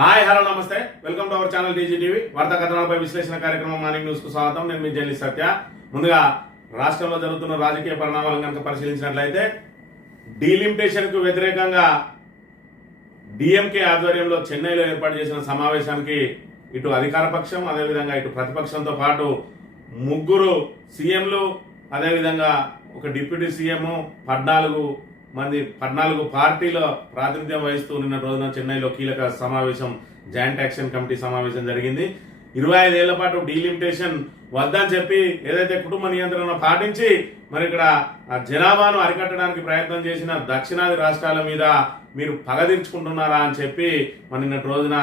Hi hello నమస్తే welcome to our channel DG TV వార్తా కథనాలపై విశ్లేషణ కార్యక్రమం మార్నింగ్ న్యూస్ కు స్వాగతం. నేను మీ జర్నలిస్ట్ సత్య. ముందుగా రాష్ట్రంలో జరుగుతున్న రాజకీయ పరిణామాలను కనుక పరిశీలించినట్లయితే డీలిమిటేషన్ కు వ్యతిరేకంగా డిఎంకే ఆధ్వర్యంలో చెన్నైలో ఏర్పాటు చేసిన సమావేశానికి ఇటు అధికార పక్షం అదేవిధంగా ఇటు ప్రతిపక్షంతో పాటు ముగ్గురు సీఎంలు అదేవిధంగా ఒక డిప్యూటీ సీఎం 14 పార్టీల ప్రాతినిధ్యం వహిస్తూ నిన్న రోజున చెన్నైలో కీలక సమావేశం జాయింట్ యాక్షన్ కమిటీ సమావేశం జరిగింది. 25 ఏళ్ల పాటు డీలిమిటేషన్ వద్దని చెప్పి ఏదైతే కుటుంబ నియంత్రణ పాటించి మరి ఇక్కడ జనాభాను అరికట్టడానికి ప్రయత్నం చేసిన దక్షిణాది రాష్ట్రాల మీద మీరు పగ తీర్చుకుంటున్నారా అని చెప్పి మరి నిన్నటి రోజున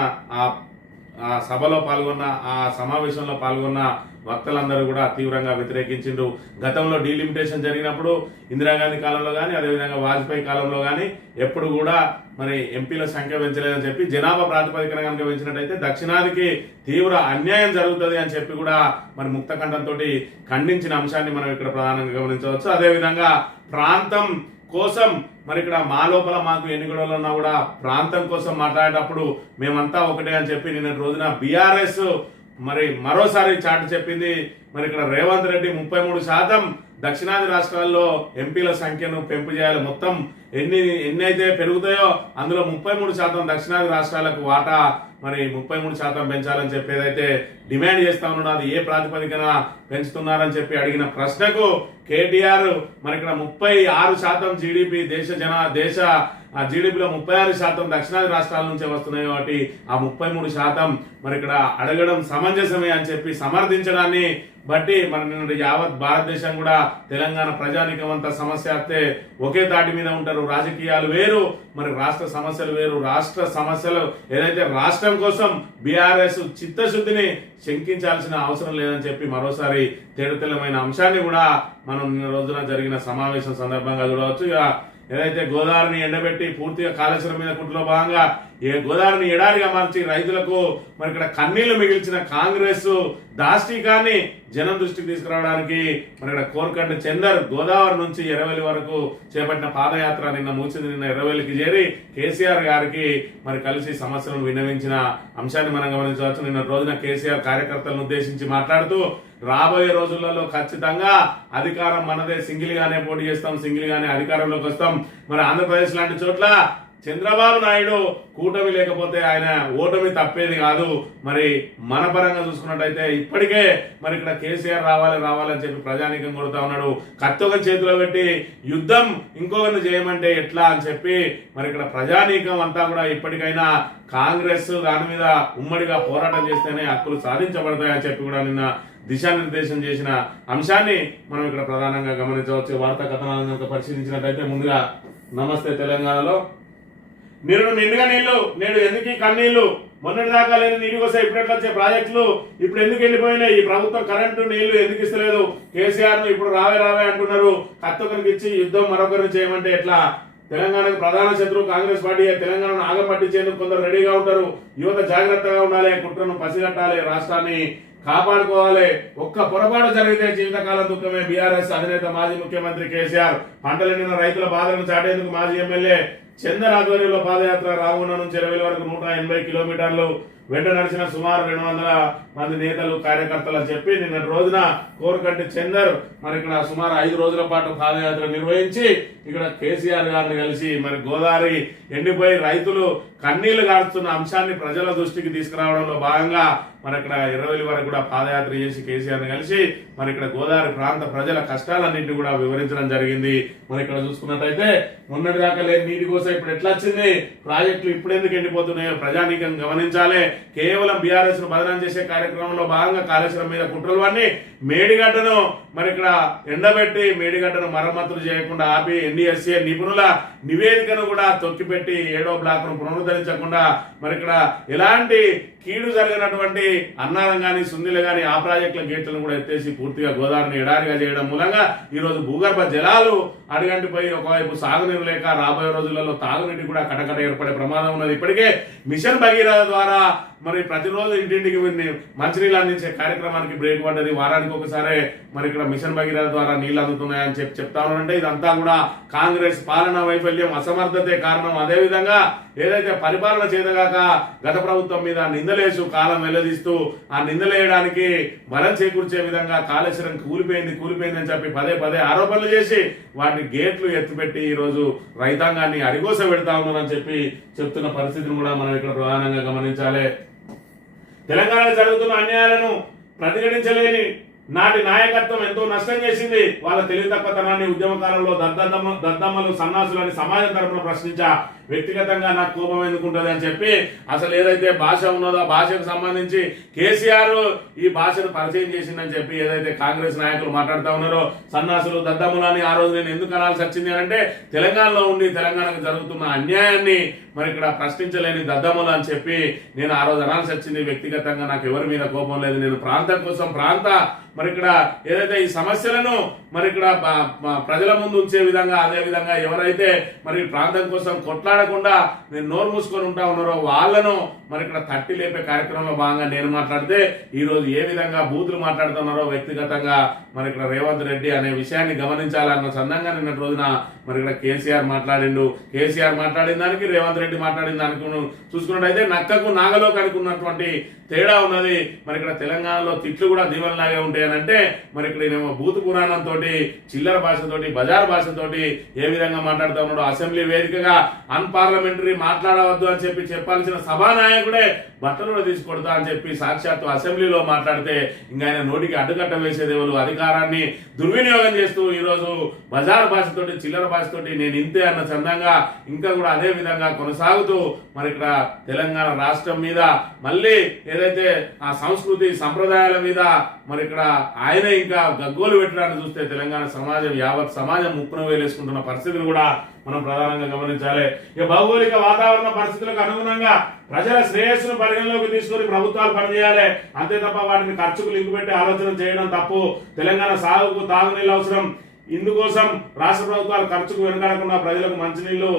ఆ సభలో పాల్గొన్న ఆ సమావేశంలో పాల్గొన్న వక్తలందరూ కూడా తీవ్రంగా వ్యతిరేకించిండ్రు. గతంలో డీలిమిటేషన్ జరిగినప్పుడు ఇందిరాగాంధీ కాలంలో కానీ అదేవిధంగా వాజ్పేయి కాలంలో కానీ ఎప్పుడు కూడా మరి ఎంపీల సంఖ్య పెంచలేదని చెప్పి జనాభా ప్రాతిపదికన కనుక పెంచినట్టయితే దక్షిణాదికి తీవ్ర అన్యాయం జరుగుతుంది అని చెప్పి కూడా మరి ముక్తకంఠంతో ఖండించిన అంశాన్ని మనం ఇక్కడ ప్రధానంగా గమనించవచ్చు. అదేవిధంగా ప్రాంతం కోసం మరి ఇక్కడ మా లోపల మాకు ఎన్ని గొడవలు ఉన్నా కూడా ప్రాంతం కోసం మాట్లాడేటప్పుడు మేమంతా ఒకటే అని చెప్పి నిన్న రోజున బీఆర్ఎస్ మరి మరోసారి చాటు చెప్పింది. మరి ఇక్కడ రేవంత్ రెడ్డి 33% దక్షిణాది రాష్ట్రాల్లో ఎంపీల సంఖ్యను పెంపు చేయాలి, మొత్తం ఎన్ని అయితే పెరుగుతాయో అందులో 33% దక్షిణాది రాష్ట్రాలకు వాటా మరి 33% పెంచాలని చెప్పి ఏదైతే డిమాండ్ చేస్తా ఉన్నాడో అది ఏ ప్రాతిపదికన పెంచుతున్నారని చెప్పి అడిగిన ప్రశ్నకు కేటీఆర్ మరి ఇక్కడ 36% జీడిపి దేశ జీడిపిలో 36% దక్షిణాది రాష్ట్రాల నుంచే వస్తున్నాయి కాబట్టి ఆ 33% మరి ఇక్కడ అడగడం సమంజసమే అని చెప్పి సమర్థించడాన్ని బట్టి మరి నిన్న యావత్ భారతదేశం కూడా తెలంగాణ ప్రజానికం అంతా సమస్య వస్తే ఒకే తాటి మీద ఉంటారు. రాజకీయాలు వేరు, మరి రాష్ట్ర సమస్యలు వేరు. రాష్ట్ర సమస్యలు ఏదైతే రాష్ట్రం కోసం బీఆర్ఎస్ చిత్తశుద్ధిని శంకించాల్సిన అవసరం లేదని చెప్పి మరోసారి తేటతెల్లమైన అంశాన్ని కూడా మనం నిన్న రోజున జరిగిన సమావేశం సందర్భంగా చూడవచ్చు. ఇక ఏదైతే గోదావరిని ఎండబెట్టి పూర్తిగా కాళేశ్వరం మీద కుట్రలో భాగంగా గోదావరిని ఎడారిగా మార్చి రైతులకు మరి ఇక్కడ కన్నీళ్లు మిగిల్చిన కాంగ్రెస్ దాష్టీకాన్ని జనం దృష్టికి తీసుకురావడానికి మరి ఇక్కడ కోరకండి చందర్ గోదావరి నుంచి ఎర్రవెల్లి వరకు చేపట్టిన పాదయాత్ర నిన్న ముగిసింది. నిన్న ఎర్రవెల్లికి చేరి కేసీఆర్ గారికి మరి కలిసి సమస్యలను విన్నవించిన అంశాన్ని మనం గమనించవచ్చు. నిన్న రోజున కేసీఆర్ కార్యకర్తలను ఉద్దేశించి మాట్లాడుతూ రాబోయే రోజులలో ఖచ్చితంగా అధికారం మనదే, సింగిల్ గానే పోటీ చేస్తాం, సింగిల్ గానే అధికారంలోకి వస్తాం. మరి ఆంధ్రప్రదేశ్ లాంటి చోట్ల చంద్రబాబు నాయుడు కూటమి లేకపోతే ఆయన ఓటమి తప్పేది కాదు. మరి మన పరంగా చూసుకున్నట్టయితే ఇప్పటికే మరి ఇక్కడ కేసీఆర్ రావాలని చెప్పి ప్రజానీకం కొడుతా ఉన్నాడు. కత్తిక చేతిలో పెట్టి యుద్ధం ఇంకొకరిని చేయమంటే ఎట్లా అని చెప్పి మరి ఇక్కడ ప్రజానీకం అంతా కూడా ఇప్పటికైనా కాంగ్రెస్ దాని మీద ఉమ్మడిగా పోరాటం చేస్తేనే హక్కులు సాధించబడతాయని చెప్పి కూడా నిన్న దిశానిర్దేశం చేసిన అంశాన్ని మనం ఇక్కడ ప్రధానంగా గమనించవచ్చు. వార్తా కథనాలను పరిశీలించినట్టయితే ముందుగా నమస్తే తెలంగాణలో మీరు నిండుగా నీళ్లు నేడు ఎందుకు కన్నీళ్లు, మొన్నటి దాకా లేని నీటి కోసం ఇప్పుడెట్లా వచ్చే ప్రాజెక్టులు ఇప్పుడు ఎందుకు వెళ్ళిపోయినాయి, ఈ ప్రభుత్వం కరెంటు నీళ్లు ఎందుకు ఇస్తలేదు, కేసీఆర్ ను ఇప్పుడు రావే అంటున్నారు, కత్తొకరికి ఇచ్చి యుద్ధం మరొకరిని చేయమంటే ఎట్లా. తెలంగాణకు ప్రధాన శత్రువు కాంగ్రెస్ పార్టీ. తెలంగాణను ఆగం పట్టించేందుకు కొందరు రెడీగా ఉంటారు. యువత జాగ్రత్తగా ఉండాలి, కుట్రను పసిగట్టాలి, రాష్ట్రాన్ని కాపాడుకోవాలి. ఒక్క పొరపాటు జరిగితే జీవితకాలం దుఃఖమే. బీఆర్ఎస్ అధినేత మాజీ ముఖ్యమంత్రి కేసీఆర్ పంటలెండిన రైతుల బాధలను చాటేందుకు మాజీ ఎమ్మెల్యే చందర్ ఆధ్వర్యంలో పాదయాత్ర రామగుండం నుంచి ఎర్రవెల్లి వరకు 180 కిలోమీటర్లు వెంట నడిచిన సుమారు 200 మంది నేతలు కార్యకర్తలు అని చెప్పి నిన్నటి రోజున కోరకంటి చందర్ మరి ఇక్కడ సుమారు 5 రోజుల పాటు పాదయాత్ర నిర్వహించి ఇక్కడ కేసీఆర్ గారిని కలిసి మరి గోదావరి ఎండిపోయి రైతులు కన్నీళ్లు గారుస్తున్న అంశాన్ని ప్రజల దృష్టికి తీసుకురావడంలో భాగంగా మరి ఇక్కడ ఎర్రవెల్లి వరకు కూడా పాదయాత్ర చేసి కేసీఆర్ ని కలిసి మరి ఇక్కడ గోదావరి ప్రాంత ప్రజల కష్టాలన్నింటినీ కూడా వివరించడం జరిగింది. మరి ఇక్కడ చూసుకున్నట్టయితే మొన్నటి దాకా లేని నీటి కోసం ఇప్పుడు ఎట్లా వచ్చింది, ప్రాజెక్టులు ఇప్పుడు ఎందుకు ఎండిపోతున్నాయో ప్రజానీకం గమనించాలి. కేవలం బీఆర్ఎస్ ను బదనాం చేసే కార్యక్రమంలో భాగంగా కాళేశ్వరం మీద కుట్రలు అన్ని మేడిగడ్డను మరి ఇక్కడ ఎండబెట్టి మేడిగడ్డను మరమ్మతులు చేయకుండా ఆపి ఎన్డీఎస్ఏ నిపుణుల నివేదికను కూడా తొక్కిపెట్టి 7వ బ్లాక్ ను పునరుద్ధరించకుండా మరి ఇక్కడ ఎలాంటి కీడు జరిగినటువంటి అన్నారం గాని సుందిలు గాని ఆ ప్రాజెక్టుల గేట్లను కూడా ఎత్తేసి పూర్తిగా గోదావరిని ఎడారిగా చేయడం మూలంగా ఈ రోజు భూగర్భ జలాలు అడుగంటిపోయి ఒకవైపు సాగునీరు లేక రాబోయే రోజులలో తాగునీటి కూడా కటకట ఏర్పడే ప్రమాదం ఉన్నది. ఇప్పటికే మిషన్ భగీరథ ద్వారా మరి ప్రతిరోజు ఇంటింటికి మంచినీళ్ళు అందించే కార్యక్రమానికి బ్రేక్ పడ్డది. వారానికి ఒకసారి మరి ఇక్కడ మిషన్ భగీరథ ద్వారా నీళ్లు అందుతున్నాయని చెప్తా ఉన్నారంటే ఇదంతా కూడా కాంగ్రెస్ పాలనా వైఫల్యం, అసమర్థతే కారణం. అదేవిధంగా ఏదైతే పరిపాలన చేతగాక గత ప్రభుత్వం మీద నిందలేసు కాలం వెల్లదీస్తూ ఆ నిందలేయడానికి బలం చేకూర్చే విధంగా కాళేశ్వరం కూలిపోయింది అని చెప్పి పదే పదే ఆరోపణలు చేసి వాటిని గేట్లు ఎత్తుపెట్టి ఈ రోజు రైతాంగాన్ని అడిగోస పెడతా ఉన్నారని చెప్పి చెప్తున్న పరిస్థితిని కూడా మనం ఇక్కడ ప్రధానంగా గమనించాలి. తెలంగాణలో జరుగుతున్న అన్యాయాలను ప్రతిఘటించలేని నాటి నాయకత్వం ఎంతో నష్టం చేసింది. వాళ్ళ తెలివి తక్కువతనాన్ని ఉద్యమకాలంలో దద్దమ్మలు సన్నాసులని సమాజం తరపున ప్రశ్నించా వ్యక్తిగతంగా నాకు కోపం ఎందుకుంటుంది అని చెప్పి అసలు ఏదైతే భాష ఉన్నదో ఆ భాషకు సంబంధించి కేసీఆర్ ఈ భాషను పరిచయం చేసిందని చెప్పి ఏదైతే కాంగ్రెస్ నాయకులు మాట్లాడుతూ ఉన్నారో సన్నాసులు దద్దమ్ములు అని ఆ రోజు నేను ఎందుకు అనాల్సి వచ్చింది అంటే తెలంగాణలో ఉండి తెలంగాణకు జరుగుతున్న అన్యాయాన్ని మరి ఇక్కడ ప్రశ్నించలేని దద్దమ్ములు అని చెప్పి నేను ఆ రోజు అనాల్సి వచ్చింది. వ్యక్తిగతంగా నాకు ఎవరి మీద కోపం లేదు. నేను ప్రాంతం కోసం మరి ఇక్కడ ఏదైతే ఈ సమస్యలను మరి ఇక్కడ ప్రజల ముందు ఉంచే విధంగా అదే విధంగా ఎవరైతే మరి ప్రాంతం కోసం కొట్లాడకుండా నేను నోరు మూసుకొని ఉంటా ఉన్నారో వాళ్ళను మరి ఇక్కడ తట్టి లేపే కార్యక్రమంలో భాగంగా నేను మాట్లాడితే ఈ రోజు ఏ విధంగా బూతులు మాట్లాడుతున్నారో వ్యక్తిగతంగా మరి ఇక్కడ రేవంత్ రెడ్డి అనే విషయాన్ని గమనించాలన్న సందంగా నిన్నటి రోజున మరి ఇక్కడ కేసీఆర్ మాట్లాడిండు. కేసీఆర్ మాట్లాడిన దానికి రేవంత్ రెడ్డి మాట్లాడిన దానికి చూసుకున్నట్టయితే నక్కకు నాగలో కనుక్కున్నటువంటి తేడా ఉన్నది. మరి ఇక్కడ తెలంగాణలో తిట్లు కూడా దీవెనలాగే ఉంటాయి అని అంటే మరి ఇక్కడ ఏమో బూతు పురాణంతో చిల్లర భాషతోటి బజార్ భాషతోటి ఏ విధంగా మాట్లాడుతూ ఉన్నాడు. అసెంబ్లీ వేదికగా అన్పార్లమెంటరీ మాట్లాడవద్దు అని చెప్పి చెప్పాల్సిన సభానాయకుడే బట్టలు కూడా తీసుకొడతా అని చెప్పి సాక్షాత్తు అసెంబ్లీలో మాట్లాడితే ఇంకా ఆయన నోటికి అడ్డుకట్ట వేసేదేవులు అధికారాన్ని దుర్వినియోగం చేస్తూ ఈ రోజు బజార్ భాషతోటి చిల్లర భాషతోటి నేను ఇంతే అన్న చందంగా ఇంకా కూడా అదే విధంగా కొనసాగుతూ మరి ఇక్కడ తెలంగాణ రాష్ట్రం మీద మళ్ళీ ఏదైతే ఆ సంస్కృతి సంప్రదాయాల మీద మరి ఇక్కడ ఆయన ఇంకా గగ్గోలు పెట్టడానికి చూస్తే తెలంగాణ సమాజం యావత్ సమాజం ముక్కున వేలేసుకుంటున్న పరిస్థితిని కూడా మనం ప్రధానంగా గమనించాలి. ఇక భౌగోళిక వాతావరణ పరిస్థితులకు అనుగుణంగా ప్రజల శ్రేయస్సును పరిగణలోకి తీసుకుని ప్రభుత్వాలు పనిచేయాలి. అంతే తప్ప వాటిని ఖర్చుకు లింకు పెట్టి ఆలోచన చేయడం తప్పు. తెలంగాణ సాగుకు తాగునీళ్ళు అవసరం. ఇందుకోసం రాష్ట్ర ప్రభుత్వాలు ఖర్చుకు వెనకాడకుండా ప్రజలకు మంచినీళ్లు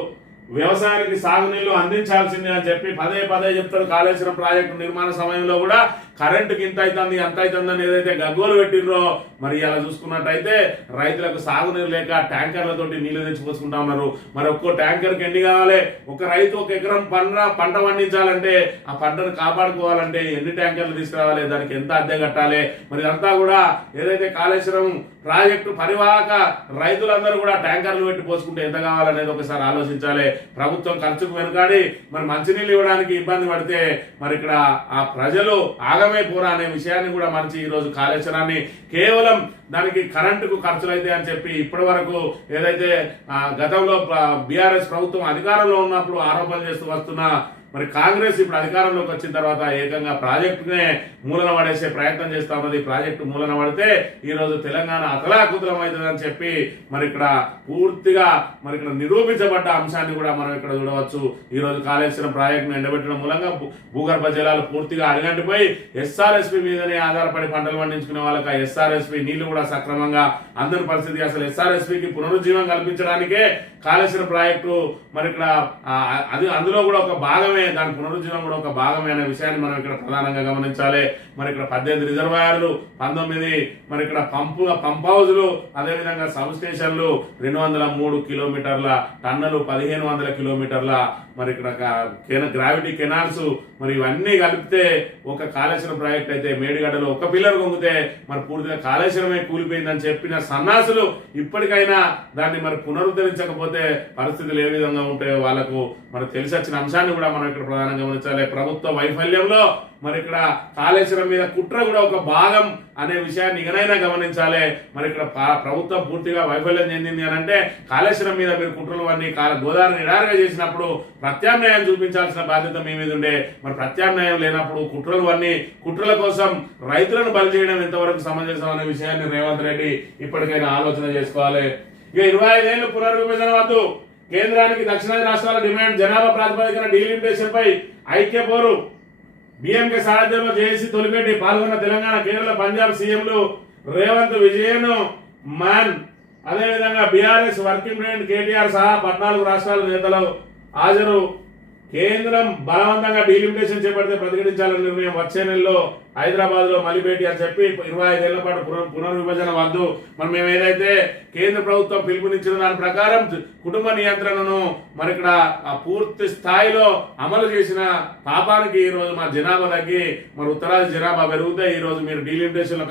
వ్యవసాయానికి సాగునీళ్లు అందించాల్సిందే అని చెప్పి పదే పదే చెప్తాడు. కాళేశ్వరం ప్రాజెక్టు నిర్మాణ సమయంలో కూడా కరెంటుకి ఇంత అవుతుంది అంత అవుతుందని ఏదైతే గగ్గోలు పెట్టినరో మరి ఇలా చూసుకున్నట్టయితే రైతులకు సాగునీరు లేక ట్యాంకర్లతోటి నీళ్లు తెచ్చిపోసుకుంటా ఉన్నారు. మరి ఒక్కో ట్యాంకర్కి ఎన్ని కావాలి? ఒక రైతు ఒక ఎకరం పంట పండించాలంటే ఆ పంటను కాపాడుకోవాలంటే ఎన్ని ట్యాంకర్లు తీసుకురావాలి? దానికి ఎంత అద్దె కట్టాలి? మరి అంతా కూడా ఏదైతే కాళేశ్వరం ప్రాజెక్టు పరివాహక రైతులందరూ కూడా ట్యాంకర్లు పెట్టి పోసుకుంటే ఎంత కావాలనేది ఒకసారి ఆలోచించాలి. ప్రభుత్వం ఖర్చుకు వెనుకాడి మరి మంచినీళ్ళు ఇవ్వడానికి ఇబ్బంది పడితే మరి ఇక్కడ ఆ ప్రజలు ఆగమైపోరా అనే విషయాన్ని కూడా మరిచి ఈ రోజు కాళేశ్వరాన్ని కేవలం దానికి కరెంటుకు ఖర్చులైతే అని చెప్పి ఇప్పటి వరకు ఏదైతే గతంలో బీఆర్ఎస్ ప్రభుత్వం అధికారంలో ఉన్నప్పుడు ఆరోపణలు చేస్తూ వస్తున్న మరి కాంగ్రెస్ ఇప్పుడు అధికారంలోకి వచ్చిన తర్వాత ఏకంగా ప్రాజెక్టునే మూలన పడేసే ప్రయత్నం చేస్తా ఉన్నది. ప్రాజెక్టు మూలన పడితే ఈ రోజు తెలంగాణ అతలాకుతలం అవుతుందని చెప్పి మరి ఇక్కడ పూర్తిగా మరి ఇక్కడ నిరూపించబడ్డ అంశాన్ని కూడా మనం ఇక్కడ చూడవచ్చు. ఈ రోజు కాళేశ్వరం ప్రాజెక్టును ఎండబెట్టడం మూలంగా భూగర్భ జలాలు పూర్తిగా అడిగంటిపోయి ఎస్ఆర్ఎస్పీ మీదనే ఆధారపడి పంటలు పండించుకునే వాళ్ళకి ఆ ఎస్ఆర్ఎస్పీ నీళ్లు కూడా సక్రమంగా అందని పరిస్థితి. అసలు ఎస్ఆర్ఎస్పీకి పునరుజ్జీవం కల్పించడానికే కాళేశ్వరం ప్రాజెక్టు మరి ఇక్కడ అందులో కూడా ఒక భాగమే, దాని పునరుజ్జీవం కూడా ఒక భాగమే అనే విషయాన్ని మనం ఇక్కడ ప్రధానంగా గమనించాలి. మరి ఇక్కడ 18 రిజర్వాయర్లు, 19 మరి ఇక్కడ పంప్ హౌజులు, అదేవిధంగా సబ్ స్టేషన్లు, 203 కిలోమీటర్ల టన్నలు, 1500 కిలోమీటర్ల మరి ఇక్కడ గ్రావిటీ కెనాల్స్ మరి ఇవన్నీ కలిపితే ఒక కాళేశ్వరం ప్రాజెక్ట్ అయితే మేడిగడ్డలో ఒక పిల్లర్ కొంగితే మరి పూర్తిగా కాళేశ్వరమే కూలిపోయిందని చెప్పిన సన్నాసులు ఇప్పటికైనా దాన్ని మరి పునరుద్ధరించకపోతే పరిస్థితులు ఏ విధంగా ఉంటాయో వాళ్ళకు మరి తెలిసి వచ్చిన అంశాన్ని కూడా మనం ఇక్కడ ప్రధానంగా గమనించాలి. ప్రభుత్వ వైఫల్యంలో మరి ఇక్కడ కాళేశ్వరం మీద కుట్ర కూడా ఒక భాగం అనే విషయాన్ని ఇకనైనా గమనించాలి. మరి ఇక్కడ ప్రభుత్వం పూర్తిగా వైఫల్యం చెందింది అని అంటే కాళేశ్వరం మీద మీరు కుట్రలు అన్ని గోదావరిని నిడారుగా చేసినప్పుడు ప్రత్యామ్నాయం చూపించాల్సిన బాధ్యత మీ మీద ఉండే. మరి ప్రత్యామ్నాయం లేనప్పుడు కుట్రల కోసం రైతులను బలి చేయడం ఎంతవరకు సమంజసం అనే విషయాన్ని రేవంత్ రెడ్డి ఇప్పటికైనా ఆలోచన చేసుకోవాలి. ఇక 25 ఏళ్లు పునర్విభజన వద్దు, కేంద్రానికి దక్షిణాది రాష్ట్రాల డిమాండ్, జనాభా ప్రాతిపదికన డీలిమిటేషన్ పై ఐక్య పోరు, బిఎంకే సారథ్యంలో జేఏసీ తొలిపెట్టి పాల్గొన్న తెలంగాణ, కేరళ, పంజాబ్ సీఎంలు రేవంత్, విజయన్, మాన్, అదేవిధంగా బీఆర్ఎస్ వర్కింగ్ ప్రెసిడెంట్ కేటీఆర్ సహా 14 రాష్ట్రాల నేతలు హాజరు. కేంద్రం బలవంతంగా డీలిమిటేషన్ చేపడితే ప్రతిఘటించాలని నిర్ణయం. వచ్చే నెలలో హైదరాబాద్ లో మలిపేటి అని చెప్పి 25 ఏళ్ల పాటు పునర్విభజన వద్దు. మనం మేము ఏదైతే కేంద్ర ప్రభుత్వం పిలుపునిచ్చిన దాని ప్రకారం కుటుంబ నియంత్రణను మరి ఇక్కడ పూర్తి స్థాయిలో అమలు చేసిన పాపానికి ఈ రోజు మా జనాభా తగ్గి మరి ఉత్తరాది జనాభా పెరిగితే ఈ రోజు మీరు డీలిమిటేషన్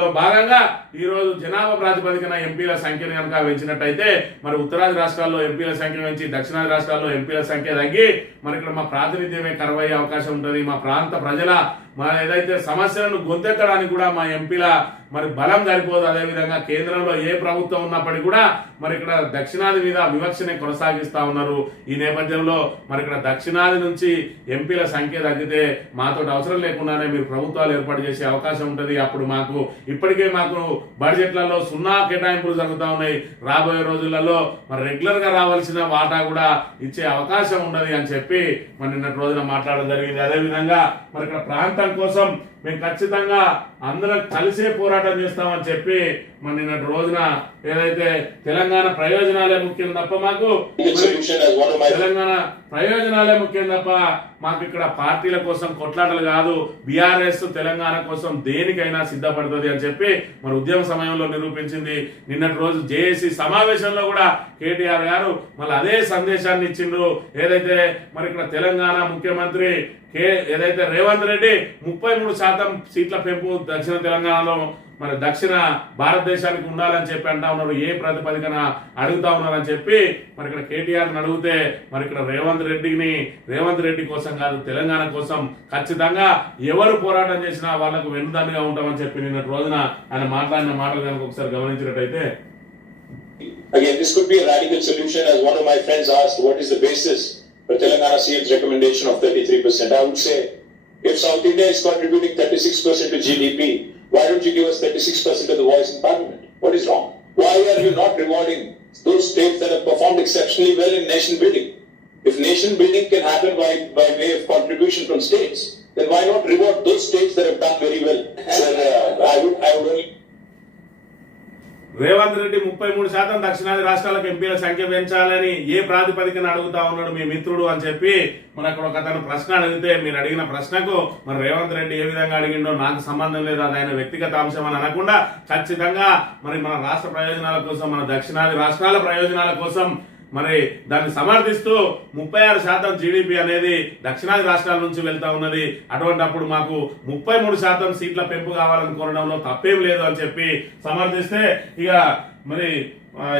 లో భాగంగా ఈ రోజు జనాభా ప్రాతిపదికన ఎంపీల సంఖ్యను కనుక పెంచినట్టయితే మరి ఉత్తరాది రాష్ట్రాల్లో ఎంపీల సంఖ్య పెంచి దక్షిణాది రాష్ట్రాల్లో ఎంపీల సంఖ్య తగ్గి మరి ఇక్కడ మా ప్రాతినిధ్యమే కరువయ్యే అవకాశం ఉంటుంది. మా ప్రాంత ప్రజల మన ఏదైతే సమస్యలను గొంతెత్తడానికి కూడా మా ఎంపీల మరి బలం సరిపోదు. అదేవిధంగా కేంద్రంలో ఏ ప్రభుత్వం ఉన్నప్పటికీ కూడా మరి ఇక్కడ దక్షిణాది మీద వివక్షనే కొనసాగిస్తా ఉన్నారు. ఈ నేపథ్యంలో మరి ఇక్కడ దక్షిణాది నుంచి ఎంపీల సంఖ్య తగ్గితే మాతో అవసరం లేకుండానే మీరు ప్రభుత్వాలు ఏర్పాటు చేసే అవకాశం ఉంటుంది. అప్పుడు ఇప్పటికే మాకు బడ్జెట్లలో 0 కేటాయింపులు జరుగుతూ ఉన్నాయి. రాబోయే రోజులలో మరి రెగ్యులర్ గా రావాల్సిన వాటా కూడా ఇచ్చే అవకాశం ఉండదు అని చెప్పి మరి నిన్నటి రోజున మాట్లాడడం జరిగింది. అదేవిధంగా మరి ఇక్కడ ప్రాంతం కోసం మేము ఖచ్చితంగా అందరం కలిసే పోరాటం చేస్తామని చెప్పి మరి నిన్నటి రోజున ఏదైతే తెలంగాణ ప్రయోజనాలే ముఖ్యం తప్ప మాకు తెలంగాణ ప్రయోజనాలే ముఖ్యం తప్ప మాకు ఇక్కడ పార్టీల కోసం కొట్లాటలు కాదు, బీఆర్ఎస్ తెలంగాణ కోసం దేనికైనా సిద్ధపడుతుంది అని చెప్పి మరి ఉద్యమ సమయంలో నిరూపించింది. నిన్నటి రోజు జేఏసీ సమావేశంలో కూడా కేటీఆర్ గారు మళ్ళీ అదే సందేశాన్ని ఇచ్చిండ్రు. ఏదైతే మరి ఇక్కడ తెలంగాణ ముఖ్యమంత్రి ఏదైతే రేవంత్ రెడ్డి 33% సీట్ల పెంపు దక్షిణ తెలంగాణలో మరి దక్షిణ భారతదేశానికి ఉండాలని చెప్పి అంటా ఉన్నారు. ఏ ప్రాతిపదికన అడుగుతా ఉన్నారని చెప్పి మరి ఇక్కడ కేటీఆర్ అడిగితే మరి ఇక్కడ రేవంత్ రెడ్డి కోసం కాదు, తెలంగాణ కోసం ఖచ్చితంగా ఎవరు పోరాటం చేసినా వాళ్లకు వెన్నుదన్నుగా ఉంటామని చెప్పి నిన్నటి రోజున ఆయన మాట్లాడిన మాటలు కనుక ఒకసారి గమనించినట్టయితే, again, this could be a radical solution. As one of my friends asked, what is the basis for Telangana CM's recommendation of 33%? I would say, if South India is contributing 36% to GDP, why don't you give us 36% of the voice in Parliament? What is wrong? Why are you not rewarding those states that have performed exceptionally well in nation building? If nation building can happen by way of contribution from states, then why not reward those states that have done very well? So, I would only... Revanth Reddy 33% దక్షిణాది రాష్ట్రాలకు ఎంపీల సంఖ్య పెంచాలని ఏ ప్రాతిపదికన అడుగుతా ఉన్నాడు మీ మిత్రుడు అని చెప్పి మరి అక్కడ ఒక అతను ప్రశ్న అడిగితే, మీరు అడిగిన ప్రశ్నకు మరి రేవంత్ రెడ్డి ఏ విధంగా అడిగిండో నాకు సంబంధం లేదు, అది ఆయన వ్యక్తిగత అంశం అని అనకుండా ఖచ్చితంగా మరి మన రాష్ట్ర ప్రయోజనాల కోసం, మన దక్షిణాది రాష్ట్రాల ప్రయోజనాల కోసం మరి దాన్ని సమర్థిస్తూ 36% జీడిపి అనేది దక్షిణాది రాష్ట్రాల నుంచి వెళ్తా ఉన్నది. అటువంటిప్పుడు మాకు 33% సీట్ల పెంపు కావాలని కోరడంలో తప్పేం లేదు అని చెప్పి సమర్థిస్తే, ఇక మరి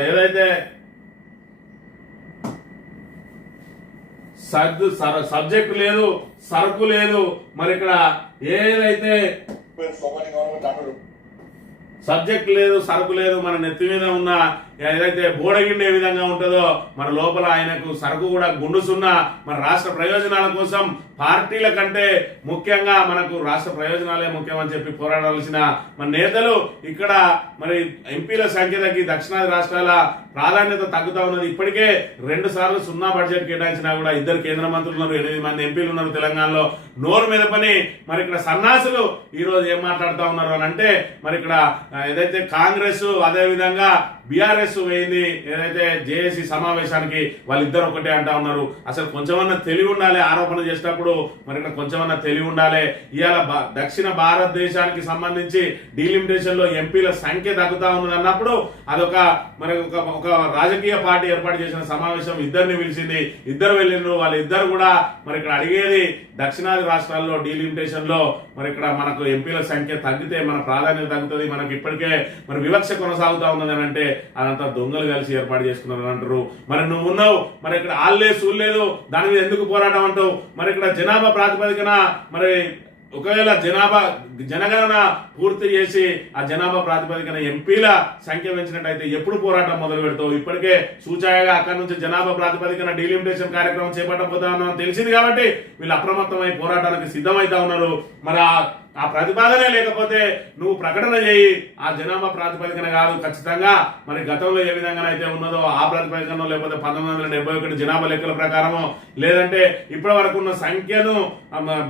ఏదైతే సబ్జెక్ట్ లేదు, సరుకు లేదు, మరి ఇక్కడ ఏదైతే సబ్జెక్ట్ లేదు, సరుకు లేదు, మన నెత్తి మీద ఉన్న ఏదైతే బోడగిండి ఏ విధంగా ఉంటుందో మన లోపల ఆయనకు సరుకు కూడా గుండుసున్న మన రాష్ట్ర ప్రయోజనాల కోసం పార్టీల కంటే ముఖ్యంగా మనకు రాష్ట్ర ప్రయోజనాలే ముఖ్యం అని చెప్పి పోరాడాల్సిన మన నేతలు ఇక్కడ మరి ఎంపీల సంఖ్య తగ్గి దక్షిణాది రాష్ట్రాల ప్రాధాన్యత తగ్గుతా ఉన్నది. ఇప్పటికే 2 సార్లు 0 బడ్జెట్ కేటాయించినా కూడా 2 కేంద్ర మంత్రులు ఉన్నారు, 8 మంది ఎంపీలు ఉన్నారు తెలంగాణలో. నోరు మీద పని మరి ఇక్కడ సన్నాసులు ఈ రోజు ఏం మాట్లాడుతా ఉన్నారు అని అంటే, మరి ఇక్కడ ఏదైతే కాంగ్రెస్ అదే విధంగా బీఆర్ఎస్ వేయింది ఏదైతే జేఏసీ సమావేశానికి వాళ్ళిద్దరు ఒకటే అంటా ఉన్నారు. అసలు కొంచెమన్నా తెలివి ఉండాలి, ఆరోపణ చేసేటప్పుడు మరి ఇక్కడ కొంచెమన్నా తెలివి ఉండాలి. ఇవాళ దక్షిణ భారతదేశానికి సంబంధించి డీలిమిటేషన్ లో ఎంపీల సంఖ్య తగ్గుతా ఉన్నది అన్నప్పుడు అదొక మరి ఒక రాజకీయ పార్టీ ఏర్పాటు చేసిన సమావేశం ఇద్దరిని పిలిచింది, ఇద్దరు వెళ్ళిండ్రు. వాళ్ళిద్దరు కూడా మరి ఇక్కడ అడిగేది దక్షిణాది రాష్ట్రాల్లో డీలిమిటేషన్ లో మరి ఇక్కడ మనకు ఎంపీల సంఖ్య తగ్గితే మన ప్రాధాన్యత తగ్గుతుంది, మనకి ఇప్పటికే మరి వివక్ష కొనసాగుతా ఉన్నది అని అంటే అదంతా దొంగలు కలిసి ఏర్పాటు చేసుకున్నారు అంటారు. మరి నువ్వు ఉన్నావు, మరి ఇక్కడ ఆళ్ళే సూళ్ళేదు, దాని మీద ఎందుకు పోరాటం అంటావు? మరి ఇక్కడ జనాభా ప్రాతిపదికన మరి ఒకవేళ జనగణన పూర్తి చేసి ఆ జనాభా ప్రాతిపదికన ఎంపీల సంఖ్య పెంచినట్టయితే ఎప్పుడు పోరాటం మొదలు పెడతావు? ఇప్పటికే సూచాయగా అక్కడి నుంచి జనాభా ప్రాతిపదికన డీలిమిటేషన్ కార్యక్రమం చేపట్టబోతా ఉన్నామని తెలిసింది కాబట్టి వీళ్ళు అప్రమత్తమై పోరాటానికి సిద్ధమైతా ఉన్నారు. మరి ఆ ఆ ప్రతిపాదనే లేకపోతే నువ్వు ప్రకటన చేయి. ఆ జనాభా ప్రాతిపదికన కాదు, ఖచ్చితంగా మరి గతంలో ఏ విధంగా అయితే ఉన్నదో ఆ ప్రాతిపదికనో, లేకపోతే 1971 జనాభా లెక్కల ప్రకారమో, లేదంటే ఇప్పటి వరకు ఉన్న సంఖ్యను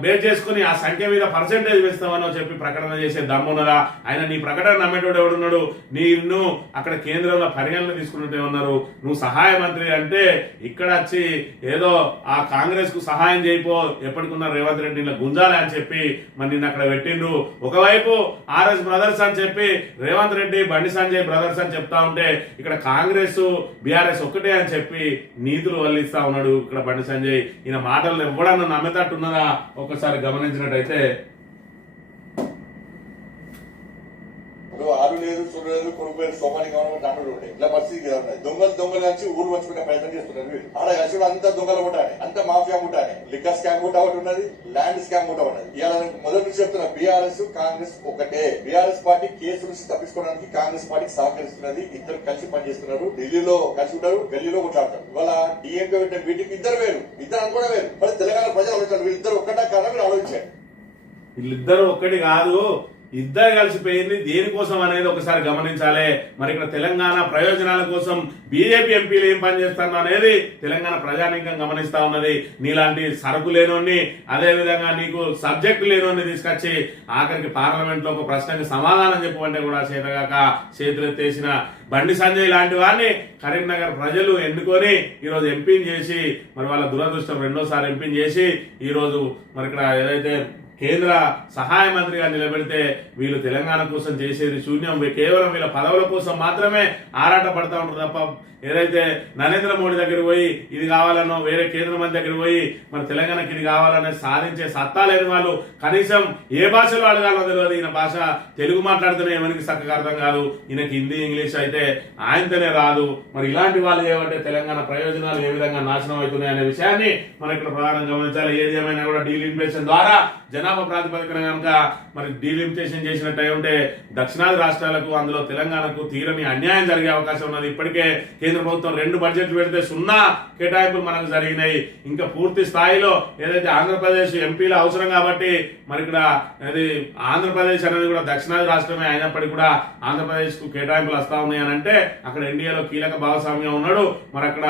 బేస్ చేసుకుని ఆ సంఖ్య మీద పర్సెంటేజ్ వేస్తామనో చెప్పి ప్రకటన చేసే దమ్మున్నదా? ఆయన నీ ప్రకటన నమ్మేటోడు ఎవడున్నాడు? నిన్ను అక్కడ కేంద్రంలో పరిగణన తీసుకున్నట్టు ఉన్నారు. నువ్వు సహాయ మంత్రి అంటే ఇక్కడ వచ్చి ఏదో ఆ కాంగ్రెస్ కు సహాయం చేయిపో, ఎప్పటికున్న రేవంత్ రెడ్డి ఇలా గుంజాలి అని చెప్పి మరి నిన్ను అక్కడ పెట్టిండ్రు. ఒకవైపు ఆర్ఎస్ బ్రదర్స్ అని చెప్పి రేవంత్ రెడ్డి బండి సంజయ్ బ్రదర్స్ అని చెప్తా ఉంటే, ఇక్కడ కాంగ్రెస్ బీఆర్ఎస్ ఒక్కటే అని చెప్పి నీతులు వల్లిస్తా ఉన్నాడు ఇక్కడ బండి సంజయ్. ఈయన మాటలు ఎవడన్నా నమ్మేటట్టున్నదా ఒకసారి గమనించినట్టయితే. ఆరు లేదు, చూడు లేదు, కొడుకు లేదు, సోమాని గవర్నమెంట్ అంటూ ఉండే ఇట్లా పరిస్థితి ఉన్నది. దొంగలు వచ్చి ఊరు వచ్చుకునే ప్రయత్నం చేస్తున్నారు వీళ్ళు. ఆడ కలిసి అంత దొంగలు ఉంటాయి, అంత మాఫియా ఉంటాయి. లిక్కర్ స్కామ్ కూడా ఒకటి ఉన్నది, ల్యాండ్ స్కామ్ కూడా ఉన్నది. ఇవాళ మొదటి నుంచి చెప్తున్నా, బీఆర్ఎస్ కాంగ్రెస్ ఒకటే. బీఆర్ఎస్ పార్టీ కేసు నుంచి తప్పించుకోవడానికి కాంగ్రెస్ పార్టీకి సహకరిస్తున్నది. ఇద్దరు కలిసి పనిచేస్తున్నారు, ఢిల్లీలో కలిసి ఉంటారు, గల్లీలో కొట్లాడతారు. ఇవాళ డిఎంకే పెట్టిన మీటింగ్ ఇద్దరు వేరు, ఇద్దరు అనుకోవడం వేరు. మరి తెలంగాణ ప్రజలు ఆలోచించారు, వీళ్ళిద్దరు ఒక్కటే కారణం మీరు ఆలోచించారు. వీళ్ళిద్దరు ఒక్కటి కాదు, ఇద్దరు కలిసిపోయింది దేనికోసం అనేది ఒకసారి గమనించాలి. మరి ఇక్కడ తెలంగాణ ప్రయోజనాల కోసం బీజేపీ ఎంపీలు ఏం పనిచేస్తున్నారు అనేది తెలంగాణ ప్రజానీకం గమనిస్తా ఉన్నది. నీలాంటి సరుకు లేనోని, అదే విధంగా నీకు సబ్జెక్టు లేనోని తీసుకొచ్చి ఆఖరికి పార్లమెంట్ లో ఒక ప్రశ్నకి సమాధానం చెప్పమంటే కూడా చేతగాక చేతులెత్తేసిన బండి సంజయ్ లాంటి వారిని కరీంనగర్ ప్రజలు ఎన్నుకొని ఈరోజు ఎంపీని చేసి, మరి వాళ్ళ దురదృష్టం రెండోసారి ఎంపీని చేసి ఈరోజు మరి ఇక్కడ ఏదైతే కేంద్ర సహాయ మంత్రిగా నిలబెడితే వీళ్ళు తెలంగాణ కోసం చేసేది శూన్యం. కేవలం వీళ్ళ పదవుల కోసం మాత్రమే ఆరాట పడతా ఉంటారు తప్ప ఏదైతే నరేంద్ర మోడీ దగ్గర పోయి ఇది కావాలనో, వేరే కేంద్ర మంత్రి దగ్గర పోయి మరి తెలంగాణకి ఇది కావాలనే సాధించే సత్తా లేని వాళ్ళు కనీసం ఏ భాషలో అడగాలో తెలియదు. ఈయన భాష తెలుగు మాట్లాడితేనే ఎవరికి చక్కగా అర్థం కాదు, ఈయనకి హిందీ ఇంగ్లీష్ అయితే ఆయనతోనే రాదు. మరి ఇలాంటి వాళ్ళు ఏమంటే తెలంగాణ ప్రయోజనాలు ఏ విధంగా నాశనం అవుతున్నాయి అనే విషయాన్ని మనం ఇక్కడ ప్రధానంగా గమనించాలి. ఏది ఏమైనా కూడా డీలిమిటేషన్ ద్వారా జనాభా ప్రాతిపదికన కనుక మరి డీలిమిటేషన్ చేసినట్టు ఉంటే దక్షిణాది రాష్ట్రాలకు, అందులో తెలంగాణకు తీరని అన్యాయం జరిగే అవకాశం ఉన్నది. ఇప్పటికే కేంద్ర ప్రభుత్వం 2 బడ్జెట్లు పెడితే 0 కేటాయింపులు మనకు జరిగినాయి. ఇంకా పూర్తి స్థాయిలో ఏదైతే ఆంధ్రప్రదేశ్ ఎంపీల అవసరం కాబట్టి మరి ఇక్కడ అది ఆంధ్రప్రదేశ్ అనేది కూడా దక్షిణాది రాష్ట్రమే అయినప్పటికీ కూడా ఆంధ్రప్రదేశ్ కు కేటాయింపులు వస్తా ఉన్నాయి అని అంటే అక్కడ ఎన్డీఏలో కీలక భాగస్వామ్యం ఉన్నాడు. మరి అక్కడ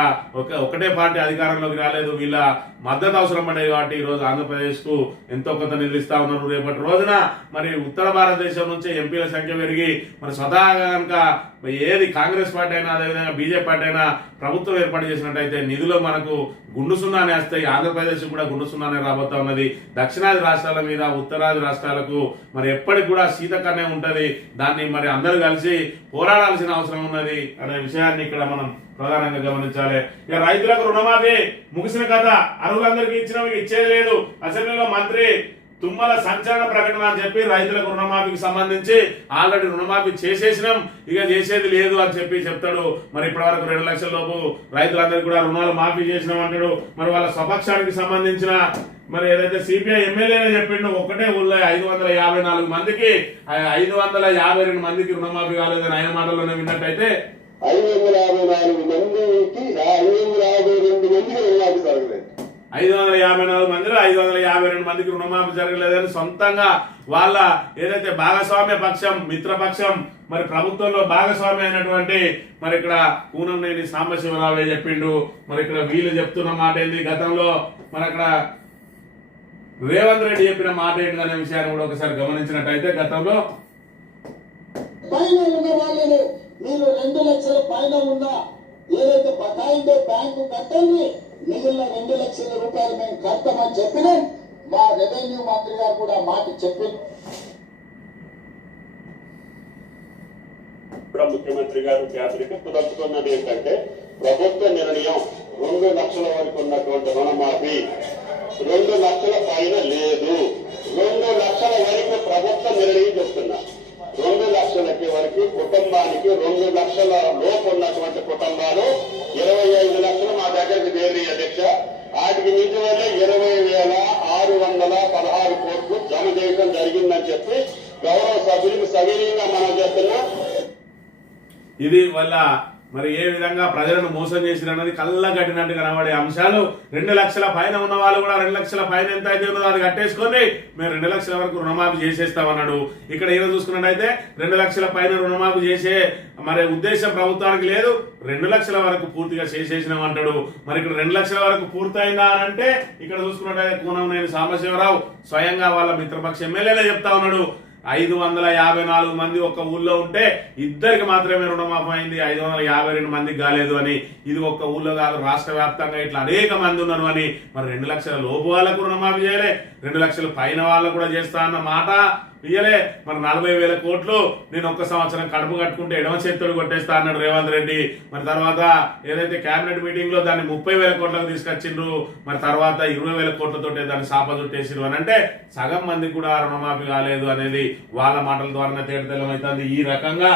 ఒకటే పార్టీ అధికారంలోకి రాలేదు, వీళ్ళ మద్దతు అవసరం పడేది కాబట్టి ఈ రోజు ఆంధ్రప్రదేశ్ కు ఎంతో కొంత నిధులు ఇస్తా ఉన్నారు. రేపటి రోజున మరి ఉత్తర భారతదేశం నుంచి ఎంపీల సంఖ్య పెరిగి మరి స్వతహాగా కనుక ఏది కాంగ్రెస్ పార్టీ అయినా అదేవిధంగా బీజేపీ పార్టీ అయినా ప్రభుత్వం ఏర్పాటు చేసినట్టయితే నిధులు మనకు గుండు సున్నానే వస్తాయి. ఆంధ్రప్రదేశ్ కూడా గుండు సున్నానే రాబోతా ఉన్నది. దక్షిణాది రాష్ట్రాల మీద ఉత్తరాది రాష్ట్రాలకు మరి ఎప్పటికి కూడా శీతకన్నే ఉంటది. దాన్ని మరి అందరూ కలిసి పోరాడాల్సిన అవసరం ఉన్నది అనే విషయాన్ని ఇక్కడ మనం ప్రధానంగా గమనించాలి. ఇక రైతులకు రుణమాఫీ ముగిసిన కథ, అర్హులందరికీ ఇచ్చిన ఇచ్చేది లేదు. అసెంబ్లీలో మంత్రి తుమ్మల సంచలన ప్రకటన అని చెప్పి రైతులకు రుణమాఫీకి సంబంధించి ఆల్రెడీ రుణమాఫీ చేసేసినాం, ఇక చేసేది లేదు అని చెప్పి చెప్తాడు. మరి ఇప్పటి వరకు 2 లక్షల లోపు రైతులందరికీ కూడా రుణాలు మాఫీ చేసినాం అంటాడు. మరి వాళ్ళ స్వపక్షానికి సంబంధించిన మరి ఏదైతే సిపిఐ ఎమ్మెల్యేనే చెప్పిండు, ఒకటే ఊళ్ళో 554 మందికి 552 మందికి రుణమాఫీ కాలేదని ఆయన మాటల్లోనే విన్నట్టయితే 554 మందికి 552 మందికి రుణమాఫీ జరగలేదు. 554 మందిలో 552 మందికి రుణమాఫీ జరగలేదని సొంతంగా వాళ్ళ ఏదైతే భాగస్వామ్య పక్షం, మిత్రపక్షం, మరి ప్రభుత్వంలో భాగస్వామ్య అయినటువంటి మరి ఇక్కడ కూనంనేని సాంబశివరావే చెప్పిండు. మరి ఇక్కడ వీళ్ళు చెప్తున్న మాట ఏంది, గతంలో మరి అక్కడ రేవంత్ రెడ్డి చెప్పిన మాట ఏంటిదనే విషయాన్ని కూడా ఒకసారి గమనించినట్టయితే గతంలో పైన ఉన్న వాళ్ళని మీరు 2 లక్షల పైన ఉన్న ఏదైతే బకాయిలో బ్యాంకు కట్టండి, మిగిలిన 2 లక్షల రూపాయలు మేము కడతామని చెప్పిన మా రెవెన్యూ మంత్రి గారు కూడా మాట చెప్పింది. ముఖ్యమంత్రి గారు క్యాబినెట్ కుదుర్చుకున్నది ఏంటంటే ప్రభుత్వ నిర్ణయం 2 లక్షల వరకు ఉన్నటువంటి రుణమాఫీ 2 లక్షల పైన లేదు. 2 లక్షల వరకు ప్రభుత్వ నిర్ణయం చెప్తున్నా. 2 లక్షలకి వరకు కుటుంబానికి 2 లక్షల లోపు ఉన్నటువంటి కుటుంబాలు 25 లక్షలు మా దగ్గరికి చేరి అధ్యక్ష, వాటికి మించి వల్ల 20,616 కోట్లు జమ చేయడం జరిగిందని చెప్పి గౌరవ సభ్యులకు సవినీయంగా మనం చెప్తున్నాం. ఇది వాళ్ళ మరి ఏ విధంగా ప్రజలను మోసం చేసిన అన్నది కళ్ళ కట్టినట్టు కనబడే అంశాలు. 2 లక్షల పైన ఉన్న వాళ్ళు కూడా 2 లక్షల పైన ఎంత అయితే ఉన్నదో అది కట్టేసుకొని మేము 2 లక్షల వరకు రుణమాఫీ చేసేస్తామన్నాడు. ఇక్కడ ఏదో చూసుకున్నట్టయితే 2 లక్షల పైన రుణమాఫీ చేసే మరి ఉద్దేశం ప్రభుత్వానికి లేదు. 2 లక్షల వరకు పూర్తిగా చేసేసినామంటాడు. మరి ఇక్కడ 2 లక్షల వరకు పూర్తయిందా అని అంటే ఇక్కడ చూసుకున్నట్టయితే కూనంనేని సాంబశివరావు స్వయంగా వాళ్ళ మిత్రపక్ష ఎమ్మెల్యేలే చెప్తా ఉన్నాడు. 554 మంది ఒక్క ఊళ్ళో ఉంటే ఇద్దరికి మాత్రమే రుణమాఫీ అయింది, 552 మందికి కాలేదు అని. ఇది ఒక్క ఊళ్ళో కాదు, రాష్ట్ర వ్యాప్తంగా ఇట్లా అనేక మంది ఉన్నారు అని. మరి 2 లక్షల లోపు వాళ్ళకు రుణమాఫీ చేయలే, 2 లక్షల పైన వాళ్ళకు కూడా చేస్తా అన్న మాట ఇయ్యలే. మరి 40,000 కోట్లు నేను ఒక్క సంవత్సరం కడుపు కట్టుకుంటే ఎడమ చేతుడు కొట్టేస్తా అన్నాడు రేవంత్ రెడ్డి. మరి తర్వాత ఏదైతే కేబినెట్ మీటింగ్ లో దాన్ని 30,000 కోట్లకు తీసుకొచ్చిండ్రు. మరి తర్వాత 20,000 కోట్లతోటే దాన్ని సాపజుట్టేసిండ్రు అని అంటే సగం మందికి కూడా రుణమాఫీ కాలేదు అనేది వాళ్ళ మాటల ద్వారా తేటతెల్లమవుతుంది. ఈ రకంగా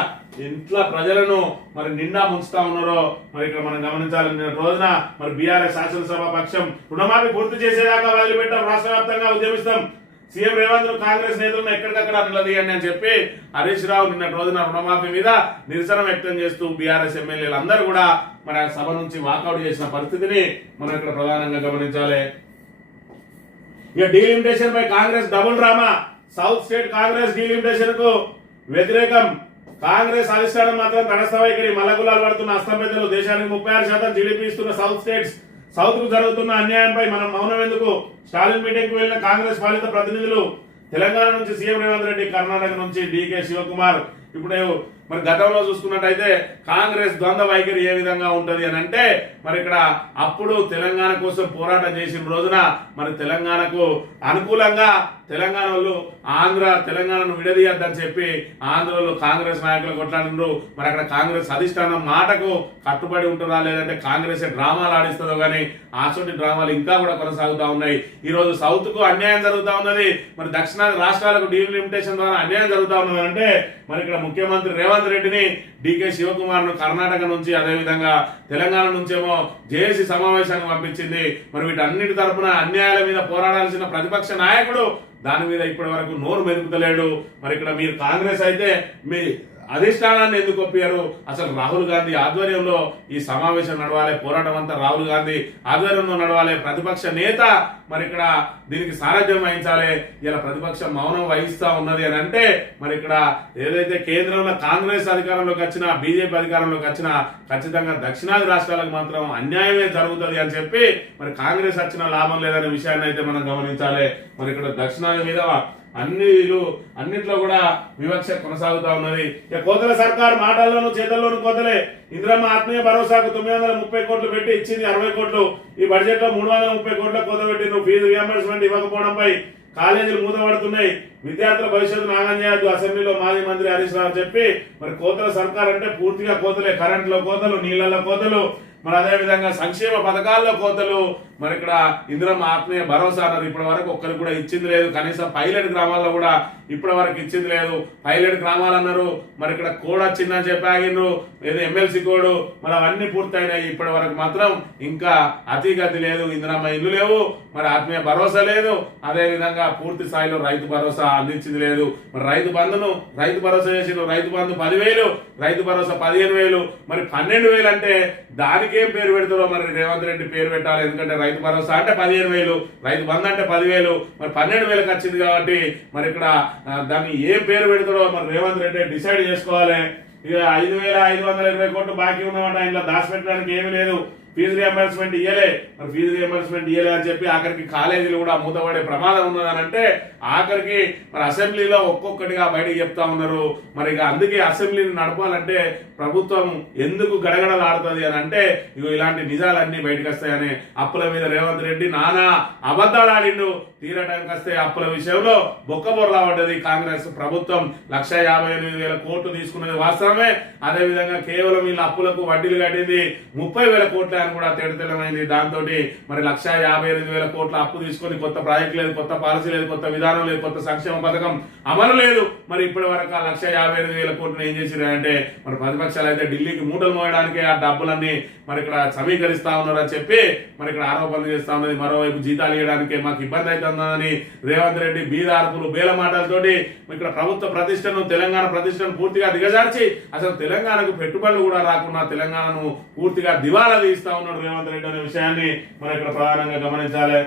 ఇంట్లో ప్రజలను మరి నిండా ముంచుతా ఉన్నారో మరి ఇక్కడ మనం గమనించాలని రోజున మరి బీఆర్ఎస్ శాసనసభ పక్షం రుణమాఫీ పూర్తి చేసేదాకా వదిలిపెట్టాం, రాష్ట్ర వ్యాప్తంగా ఉద్యమిస్తాం, సీఎం రేవంత్ కాంగ్రెస్ నేతలను ఎక్కడికక్కడ నిలదీయండి అని చెప్పి హరీష్ రావు నిన్న రోజున రుణమాఫీ మీద నిరసన వ్యక్తం చేస్తూ బీఆర్ఎస్ ఎమ్మెల్యేలు అందరూ కూడా మరి ఆ సభ నుంచి వాకౌట్ చేసిన పరిస్థితిని మనం ఇక్కడ ప్రధానంగా గమనించాలి. ఇక డీలిమిటేషన్ పై Congress double drama. South state Congress delimitation కు వ్యతిరేకం. కాంగ్రెస్ అధిష్టానం మాత్రం తటస్థ వైఖరి. మల్లగులాలు పడుతున్న అస్తపెద్దలు. దేశానికి 36% జీడీపీ ఇస్తున్న సౌత్ స్టేట్స్. సౌత్ కు జరుగుతున్న అన్యాయంపై మనం మౌనం ఎందుకు? స్టాలిన్ మీటింగ్ కు వెళ్లిన కాంగ్రెస్ పాలిత ప్రతినిధులు. తెలంగాణ నుంచి సీఎం రేవంత్ రెడ్డి, కర్ణాటక నుంచి డీకే శివకుమార్. ఇప్పుడు మరి గతంలో చూసుకున్నట్టయితే కాంగ్రెస్ ద్వంద్వ వైఖరి ఏ విధంగా ఉంటది అని అంటే మరి ఇక్కడ అప్పుడు తెలంగాణ కోసం పోరాటం చేసిన రోజున మరి తెలంగాణకు అనుకూలంగా తెలంగాణ వాళ్ళు తెలంగాణను విడదీయద్దని చెప్పి ఆంధ్రలో కాంగ్రెస్ నాయకులు కొట్లాడినారు. మరి అక్కడ కాంగ్రెస్ అధిష్టానం మాటకు కట్టుబడి ఉంటుందా లేదంటే కాంగ్రెస్ డ్రామాలు ఆడిస్తుందో కానీ ఆచోటి డ్రామాలు ఇంకా కూడా కొనసాగుతా ఉన్నాయి. ఈ రోజు సౌత్ కు అన్యాయం జరుగుతా ఉన్నది, మరి దక్షిణాది రాష్ట్రాలకు డీలిమిటేషన్ ద్వారా అన్యాయం జరుగుతా ఉన్నది అంటే మరి ఇక్కడ ముఖ్యమంత్రి రేవంత్ రెడ్డిని, డీకే శివకుమార్ ను కర్ణాటక నుంచి అదేవిధంగా తెలంగాణ నుంచేమో జేఏసీ సమావేశానికి పంపించింది. మరి వీటన్నిటి తరపున అన్యాయాల మీద పోరాడాల్సిన ప్రతిపక్ష నాయకుడు దాని మీద ఇప్పటి వరకు నోరు మెరుగుతలేడు. మరి ఇక్కడ మీరు కాంగ్రెస్ అయితే మీ అధిష్టానాన్ని ఎందుకు ఒప్పారు? అసలు రాహుల్ గాంధీ ఆధ్వర్యంలో ఈ సమావేశం నడవాలి, పోరాటం అంతా రాహుల్ గాంధీ ఆధ్వర్యంలో నడవాలి, ప్రతిపక్ష నేత మరి ఇక్కడ దీనికి సారథ్యం వహించాలి. ఇలా ప్రతిపక్షం మౌనం వహిస్తా ఉన్నది అని అంటే మరి ఇక్కడ ఏదైతే కేంద్రంలో కాంగ్రెస్ అధికారంలోకి వచ్చినా బీజేపీ అధికారంలోకి వచ్చినా ఖచ్చితంగా దక్షిణాది రాష్ట్రాలకు మాత్రం అన్యాయమే జరుగుతుంది అని చెప్పి మరి కాంగ్రెస్ వచ్చిన లాభం లేదనే విషయాన్ని అయితే మనం గమనించాలి. మరి ఇక్కడ దక్షిణాది మీద అన్నిట్లో కూడా వివక్ష కొనసాగుతా ఉన్నది. ఇక కోతల సర్కార్ మాటల్లోనూ చేతల్లోనూ కోతలే. ఇందిరమ్మ ఆత్మీయ భరోసాకు 930 కోట్లు పెట్టి ఇచ్చింది 60 కోట్లు. ఈ బడ్జెట్ లో 330 కోట్ల కోత పెట్టిండ్రు. ఫీజు రియంబర్స్మెంట్ ఇవ్వకపోవడంపై కాలేజీలు మూతపడుతున్నాయి. విద్యార్థుల భవిష్యత్తు నాగం చేయొద్దు అసెంబ్లీలో మాజీ మంత్రి హరీష్ రావు చెప్పి మరి కోతల సర్కార్ అంటే పూర్తిగా కోతలే. కరెంట్లో కోతలు, నీళ్లలో కోతలు, మరి అదే విధంగా సంక్షేమ పథకాల్లో కోతలు. మరి ఇక్కడ ఇందిరమ్మ ఆత్మీయ భరోసా అన్నారు, ఇప్పటి వరకు ఒక్కరికి కూడా ఇచ్చింది లేదు. కనీసం పైలట్ గ్రామాల్లో కూడా ఇప్పటి వరకు ఇచ్చింది లేదు. పైలట్ గ్రామాలు అన్నారు, మరి ఇక్కడ కోడ్ వచ్చిందని చెప్పి ఆగిండ్రు, ఏదో ఎమ్మెల్సీ కోడ్, మరి అవన్నీ పూర్తయినాయి. ఇప్పటి వరకు మాత్రం ఇంకా అతిగతి లేదు. ఇందిరమ్మ ఇల్లు లేవు, మరి ఆత్మీయ భరోసా లేదు, అదే విధంగా పూర్తి స్థాయిలో రైతు భరోసా అందించింది లేదు. మరి రైతు భరోసా చేసిన రైతు బంధు 10,000, రైతు భరోసా 15,000, మరి 12,000 అంటే దానికేం పేరు పెడతారో మరి రేవంత్ రెడ్డి పేరు పెట్టాలి. ఎందుకంటే రైతు భరోసా అంటే 15,000, రైతు బంధు అంటే 10,000, మరి 12,000 వచ్చింది కాబట్టి మరి ఇక్కడ దాన్ని ఏం పేరు పెడతారో మరి రేవంత్ రెడ్డి డిసైడ్ చేసుకోవాలి. ఇక 5,520 కోట్లు బాకీ ఉన్నమాట, ఇంట్లో దాచిపెట్టడానికి ఏమీ లేదు. ఫీజు రియంబర్స్మెంట్ ఇయ్యలే, మరి ఫీజు రియంబర్స్మెంట్ ఇయ్యలే అని చెప్పి ఆఖరికి కాలేజీలు కూడా మూతపడే ప్రమాదం ఉన్నదని అంటే ఆఖరికి మరి అసెంబ్లీలో ఒక్కొక్కటిగా బయటకు చెప్తా ఉన్నారు. మరి ఇక అందుకే అసెంబ్లీని నడపాలంటే ప్రభుత్వం ఎందుకు గడగడలాడుతుంది అని అంటే ఇగో ఇలాంటి నిజాలన్నీ బయటకు వస్తాయని. అప్పుల మీద రేవంత్ రెడ్డి నానా అబద్ధాలు ఆడిండు. తీరటానికి వస్తే అప్పుల విషయంలో బొక్కబొర్లా పడ్డది కాంగ్రెస్ ప్రభుత్వం. 1,58,000 కోట్లు తీసుకున్నది వాస్తవమే. అదేవిధంగా కేవలం వీళ్ళ అప్పులకు వడ్డీలు కట్టింది 30,000 కోట్ల విధానం కూడా తేటతెల్లమైంది. దాంతో మరి 1,58,000 కోట్ల అప్పు తీసుకొని కొత్త ప్రాజెక్ట్ లేదు, కొత్త పాలసీ లేదు, కొత్త విధానం లేదు, కొత్త సంక్షేమ పథకం అమలు లేదు. మరి ఇప్పటి వరకు ఆ 1,58,000 కోట్లు ఏం చేసిరు అంటే మరి ప్రతిపక్షాలు అయితే ఢిల్లీకి మూటలు మోయడానికి ఆ డబ్బులన్నీ మరి ఇక్కడ సమీకరిస్తా ఉన్నారు అని చెప్పి మరి ఇక్కడ ఆరోపణలు చేస్తా ఉన్నది. మరోవైపు జీతాలు ఇవ్వడానికి మాకు ఇబ్బంది అవుతుందని రేవంత్ రెడ్డి బీదార్పులు బేల మాటలతోటి ఇక్కడ ప్రభుత్వ ప్రతిష్టను, తెలంగాణ ప్రతిష్టను పూర్తిగా దిగజార్చి అసలు తెలంగాణకు పెట్టుబడులు కూడా రాకుండా తెలంగాణను పూర్తిగా దివాలా తీస్తా ఉన్నాడు రేవంత్ రెడ్డి అనే విషయాన్ని మనం ఇక్కడ ప్రధానంగా గమనించాలి.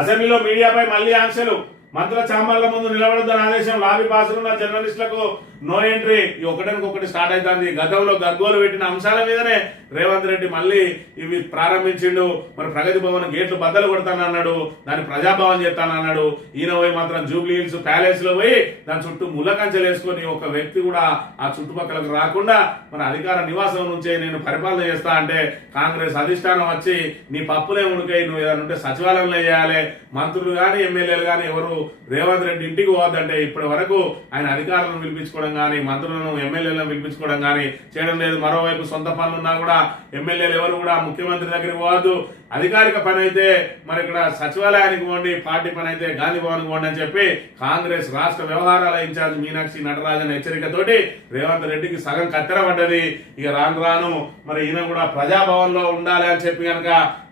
అసెంబ్లీలో మీడియాపై మళ్లీ ఆంక్షలు. మంత్రుల చాంబర్ల ముందు నిలబడొద్దని ఆదేశం. లాబీ పాసులున్న జర్నలిస్టులకు నో ఎంట్రీ. ఈ ఒకటి స్టార్ట్ అవుతుంది. గతంలో గగ్గోలు పెట్టిన అంశాల మీదనే రేవంత్ రెడ్డి మళ్ళీ ఇవి ప్రారంభించిండు. మరి ప్రగతి భవన్ గేట్లు బద్దలు కొడతానన్నాడు, దాన్ని ప్రజాభవన్ చేస్తానన్నాడు. ఈయన పోయి మాత్రం జూబ్లీ హిల్స్ ప్యాలెస్ లో పోయి దాని చుట్టూ ముళ్ళకంచెలు వేసుకొని ఒక వ్యక్తి కూడా ఆ చుట్టుపక్కలకు రాకుండా మన అధికార నివాసం నుంచే నేను పరిపాలన చేస్తా అంటే కాంగ్రెస్ అధిష్టానం వచ్చి నీ పప్పులే ఉడికాయి, నువ్వు ఏదైనా ఉంటే సచివాలయంలో చేయాలి, మంత్రులు గాని ఎమ్మెల్యేలు గాని ఎవరు రేవంత్ రెడ్డి ఇంటికి పోవద్దంటే ఇప్పటి వరకు ఆయన అధికారులను పిలిపించుకోవడం కానీ, మంత్రులను ఎమ్మెల్యేలను పిలిపించుకోవడం కానీ చేయడం లేదు. మరోవైపు సొంత పనులున్నా కూడా ఎమ్మెల్యేలు ఎవరు కూడా ముఖ్యమంత్రి దగ్గరికి పోవద్దు, అధికారిక పని అయితే మరి ఇక్కడ సచివాలయానికి పోండి, పార్టీ పని అయితే గాంధీ భవన్ పోండి అని చెప్పి కాంగ్రెస్ రాష్ట్ర వ్యవహారాల ఇన్ఛార్జ్ మీనాక్షి నటరాజన్ హెచ్చరికతోటి రేవంత్ రెడ్డికి సగం కత్తెరపడ్డది. ఇక రాను మరి ఈయన కూడా ప్రజాభవన్ లో ఉండాలి అని చెప్పి కనుక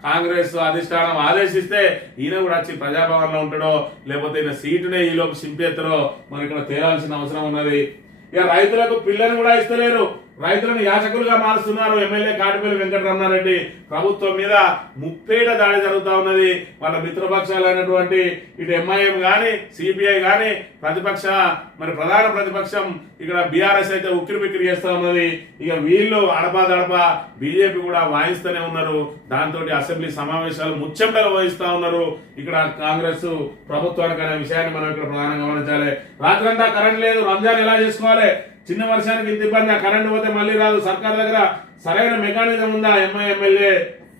కాంగ్రెస్ అధిష్టానం ఆదేశిస్తే ఈయన కూడా వచ్చి ప్రజాభవన్ లో ఉంటాడో లేకపోతే ఈయన సీటునే ఈ లోపు సింపేత్తరో మరి ఇక్కడ తేలాల్సిన అవసరం ఉన్నది. ఇక రైతులకు పిల్లని కూడా ఇస్తలేరు, రైతులను యాచకులుగా మారుస్తున్నారు. ఎమ్మెల్యే కాటిపల్లి వెంకటరమణారెడ్డి ప్రభుత్వం మీద ముప్పేట దాడి జరుగుతా ఉన్నది. వాళ్ళ మిత్రపక్షాలైనటువంటి ఇటు ఎంఐఎం గాని, సిపిఐ గాని, మరి ప్రధాన ప్రతిపక్షం ఇక్కడ బీఆర్ఎస్ అయితే ఉక్కిరి బిక్కిరి చేస్తా ఉన్నది. ఇక వీళ్ళు అడపాదడప బీజేపీ కూడా వాయిస్తూనే ఉన్నారు. దాంతో అసెంబ్లీ సమావేశాలు ముచ్చెంటలు వహిస్తా ఉన్నారు ఇక్కడ కాంగ్రెస్ ప్రభుత్వానికి అనే విషయాన్ని మనం ఇక్కడ ప్రధానంగా గమనించాలి. రాత్రంతా కరెంట్ లేదు, రంజాన్ ఎలా చేసుకోవాలి? చిన్న వర్షానికి ఇంత ఇబ్బంది, కరెంటు పోతే మళ్ళీ రాదు. సర్కార్ దగ్గర సరైన మెకానిజం ఉందా?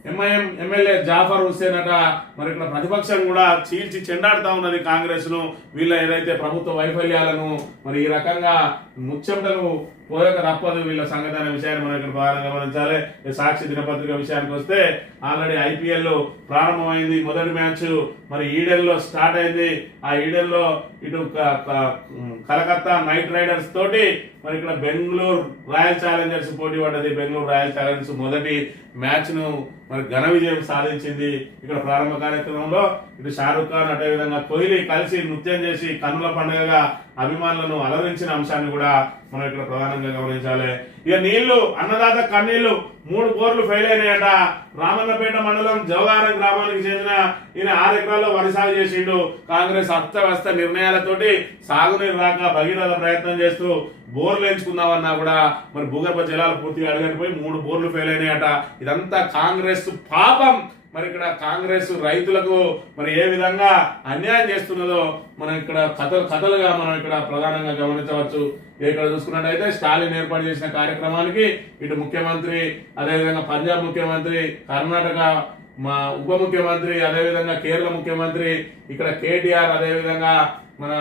ఎంఐఎం ఎమ్మెల్యే జాఫర్ హుస్సేన్ అట మరి ఇక్కడ ప్రతిపక్షం కూడా చీల్చి చెండాడుతా ఉన్నది కాంగ్రెస్ ను. వీళ్ళ ఏదైతే ప్రభుత్వ వైఫల్యాలను మరి ఈ రకంగా ముచ్చెంటలు పోయక తప్పదు వీళ్ళ సంగతి అనే విషయాన్ని మనం ఇక్కడ ప్రధానంగా గమనించాలి. సాక్షి దినపత్రిక విషయానికి వస్తే ఆల్రెడీ ఐపీఎల్ ప్రారంభమైంది. మొదటి మ్యాచ్ మరి ఈడెన్ లో స్టార్ట్ అయింది. ఆ ఈడెన్ లో ఇటు కలకత్తా నైట్ రైడర్స్ తోటి మరి ఇక్కడ బెంగళూరు రాయల్ ఛాలెంజర్స్ పోటీ పడ్డది. బెంగళూరు రాయల్ ఛాలెంజర్స్ మొదటి మ్యాచ్ ను మరి ఘన విజయం సాధించింది. ఇక్కడ ప్రారంభ కార్యక్రమంలో ఇటు షారూక్ ఖాన్ అదేవిధంగా కోహ్లీ కలిసి నృత్యం చేసి కన్నుల పండుగగా అభిమానులను అలరించిన అంశాన్ని కూడా మనం ఇక్కడ ప్రధానంగా గమనించాలి. ఇక నీళ్లు, అన్నదాత కన్నీళ్లు, 3 బోర్లు ఫెయిల్ అయినాయట. రామన్నపేట మండలం జవగారం గ్రామానికి చెందిన ఈయన 6 ఎకరాల్లో వరి సాగు చేసిండు. కాంగ్రెస్ అస్తవ్యస్త నిర్ణయాలతోటి సాగునీరు రాక భగీరథ ప్రయత్నం చేస్తూ బోర్లు ఎంచుకుందామన్నా కూడా మరి భూగర్భ జలాలు పూర్తిగా అడగకపోయి 3 బోర్లు ఫెయిల్ అయినాయట. ఇదంతా కాంగ్రెస్ పాపం. మరి ఇక్కడ కాంగ్రెస్ రైతులకు మరి ఏ విధంగా అన్యాయం చేస్తున్నదో మనం ఇక్కడ కథలుగా మనం ఇక్కడ ప్రధానంగా గమనించవచ్చు. ఇక్కడ చూసుకున్నట్టయితే స్టాలిన్ ఏర్పాటు చేసిన కార్యక్రమానికి ఇటు ముఖ్యమంత్రి, అదేవిధంగా పంజాబ్ ముఖ్యమంత్రి, కర్ణాటక ఉప ముఖ్యమంత్రి, అదేవిధంగా కేరళ ముఖ్యమంత్రి, ఇక్కడ కేటీఆర్, అదేవిధంగా మన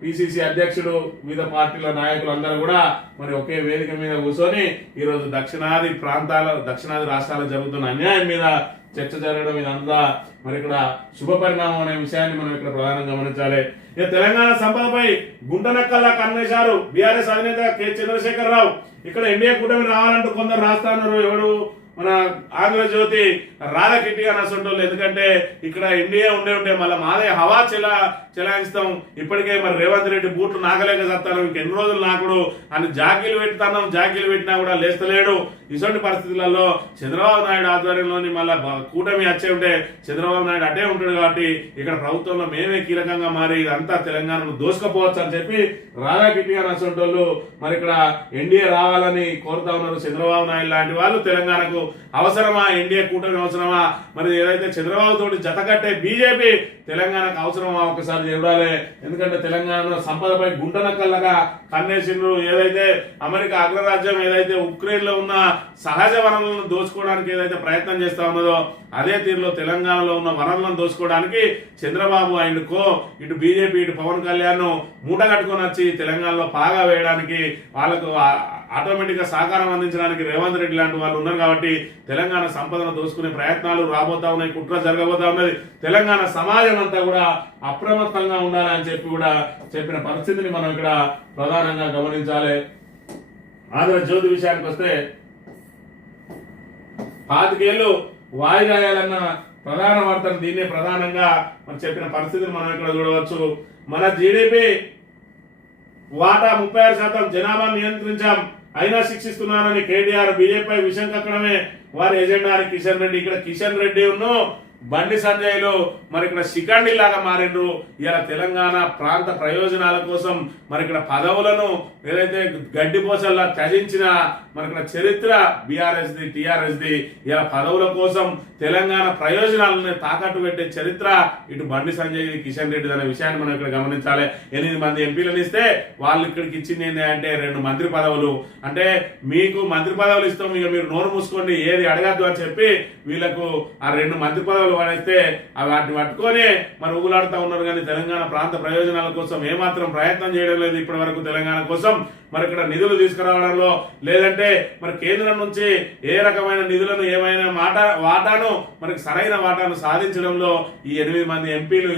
పిసిసి అధ్యక్షుడు, వివిధ పార్టీల నాయకులు అందరూ కూడా మరి ఒకే వేదిక మీద కూర్చొని ఈరోజు దక్షిణాది రాష్ట్రాల్లో జరుగుతున్న అన్యాయం మీద చర్చ జరగడం ఇదంతా మరి ఇక్కడ శుభ పరిణామం అనే విషయాన్ని మనం ఇక్కడ ప్రధానంగా గమనించాలి. ఇక తెలంగాణ సంపదపై గుంటనక్కల్లా కన్నేశారు బీఆర్ఎస్ అధినేత కె చంద్రశేఖరరావు. ఇక్కడ ఎన్డీఏ కూటమి రావాలంటూ కొందరు రాస్తా ఉన్నారు. ఎవడు మన ఆంధ్రజ్యోతి రాధాకిట్టి అని అసంటోళ్ళు. ఎందుకంటే ఇక్కడ ఎన్డీఏ ఉండే మళ్ళీ మాదే హవా చెలాయిస్తాం. ఇప్పటికే మరి రేవంత్ రెడ్డి బూట్లు నాగలేక చస్తాను, ఇంకెన్ని రోజులు నాకుడు అని జాకీలు పెట్టినా కూడా లేస్తలేడు. ఇటువంటి పరిస్థితులలో చంద్రబాబు నాయుడు ఆధ్వర్యంలోని మళ్ళీ కూటమి వచ్చే ఉంటే చంద్రబాబు నాయుడు అటే ఉంటాడు కాబట్టి ఇక్కడ ప్రభుత్వంలో మేమే కీలకంగా మారి ఇదంతా తెలంగాణను దోసుకపోవచ్చు అని చెప్పి రాధాకిట్టి అని అసంటోళ్ళు మరి ఇక్కడ ఎన్డీఏ రావాలని కోరుతా ఉన్నారు. చంద్రబాబు నాయుడు లాంటి వాళ్ళు తెలంగాణకు అవసరమా? ఎన్డీఏ కూటమి అవసరమా? మరి ఏదైతే చంద్రబాబు తోటి జతకట్టే బీజేపీ తెలంగాణకు అవసరమా? ఒకసారి చూడాలి. ఎందుకంటే తెలంగాణ సంపదపై గుంటనక్కల్లగా కన్నేసిండ్రు. ఏదైతే అమెరికా అగ్రరాజ్యం ఏదైతే ఉక్రెయిన్ లో ఉన్న సహజ వనరులను దోచుకోవడానికి ఏదైతే ప్రయత్నం చేస్తా ఉన్నదో అదే తీరులో తెలంగాణలో ఉన్న వనరులను దోచుకోవడానికి చంద్రబాబు అండ్ కో ఇటు బీజేపీ ఇటు పవన్ కళ్యాణ్ మూట కట్టుకొని వచ్చి తెలంగాణలో పాగా వేయడానికి వాళ్ళకు ఆటోమేటిక్ గా సహకారం అందించడానికి రేవంత్ రెడ్డి లాంటి వాళ్ళు ఉన్నారు. కాబట్టి తెలంగాణ సంపదను దోచుకునే ప్రయత్నాలు రాబోతా ఉన్నాయి, కుట్ర జరగబోతా ఉన్నది. తెలంగాణ సమాజం అంతా కూడా అప్రమత్తంగా ఉండాలని చెప్పి కూడా చెప్పిన పరిస్థితిని మనం ఇక్కడ ప్రధానంగా గమనించాలి. ఆంధ్రజ్యోతి విషయానికి వస్తే 25 ఏళ్ళు వాయిదాయాలన్న ప్రధాన వార్తను దీన్నే ప్రధానంగా మనం చెప్పిన పరిస్థితిని మనం ఇక్కడ చూడవచ్చు. మన జీడిపి వాటా 36%, జనాభా నియంత్రించాం అయినా శిక్షిస్తున్నారని కేటీఆర్ బీజేపీ విషయం కక్కడమే వారి ఎజెండా అని కిషన్ రెడ్డి. ఇక్కడ కిషన్ రెడ్డి బండి సంజయ్లు మరి ఇక్కడ శిఖండి లాగా మారిండ్రు. ఇలా తెలంగాణ ప్రాంత ప్రయోజనాల కోసం మరి ఇక్కడ పదవులను ఏదైతే గడ్డిపోసల్లా త్యజించిన మరి ఇక్కడ చరిత్ర బీఆర్ఎస్ ది టీఆర్ఎస్ ది. ఇలా పదవుల కోసం తెలంగాణ ప్రయోజనాలను తాకట్టు పెట్టే చరిత్ర ఇటు బండి సంజయ్ కిషన్ రెడ్డి అనే విషయాన్ని మనం ఇక్కడ గమనించాలి. 8 మంది ఎంపీలను ఇస్తే వాళ్ళు ఇక్కడికి ఇచ్చింది ఏంటి అంటే 2 మంత్రి పదవులు. అంటే మీకు మంత్రి పదవులు ఇస్తాం, ఇక మీరు నోరు మూసుకోండి ఏది అడగద్దు అని చెప్పి వీళ్ళకు ఆ 2 మంత్రి పదవులు పడేస్తే వాటిని పట్టుకొని మరి ఊగులాడుతూ ఉన్నారు. కానీ తెలంగాణ ప్రాంత ప్రయోజనాల కోసం ఏమాత్రం ప్రయత్నం చేయడం లేదు ఇప్పటి వరకు తెలంగాణ కోసం. మరి ఇక్కడ నిధులు తీసుకురావడంలో లేదంటే మరి కేంద్రం నుంచి ఏ రకమైన నిధులను ఏమైనా వాటాను మనకి సరైన వాటాను సాధించడంలో ఈ 8 మంది ఎంపీలు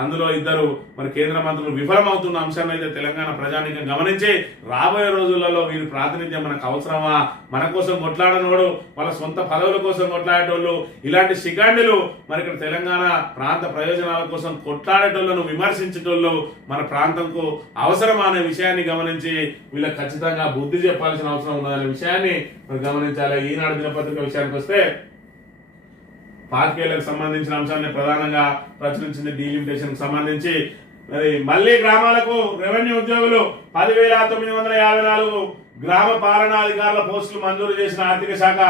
అందులో ఇద్దరు మరి కేంద్ర మంత్రులు విఫలమవుతున్న అంశాన్ని అయితే తెలంగాణ ప్రజానీకం గమనించి రాబోయే రోజులలో వీరి ప్రాతినిధ్యం మనకు అవసరమా, మన కోసం కొట్లాడనోడు వాళ్ళ సొంత పదవుల కోసం కొట్లాడేటోళ్ళు ఇలాంటి శిఖండులు మరి ఇక్కడ తెలంగాణ ప్రాంత ప్రయోజనాల కోసం కొట్లాడేటోళ్లను విమర్శించేటోళ్ళు మన ప్రాంతంకు అవసరమా అనే విషయాన్ని గమనించి వీళ్ళకి ఖచ్చితంగా బుద్ధి చెప్పాల్సిన అవసరం ఉన్నదనే విషయాన్ని మనం గమనించాలి. ఈనాడు దినపత్రిక విషయానికి వస్తే 25 ఏళ్లకు సంబంధించిన అంశాన్ని ప్రధానంగా ప్రచురించింది. డీలిమిటేషన్ కు సంబంధించి మరి మళ్లీ గ్రామాలకు రెవెన్యూ ఉద్యోగులు 10,954 గ్రామ పాలనాధికారుల పోస్టులు మంజూరు చేసిన ఆర్థిక శాఖ.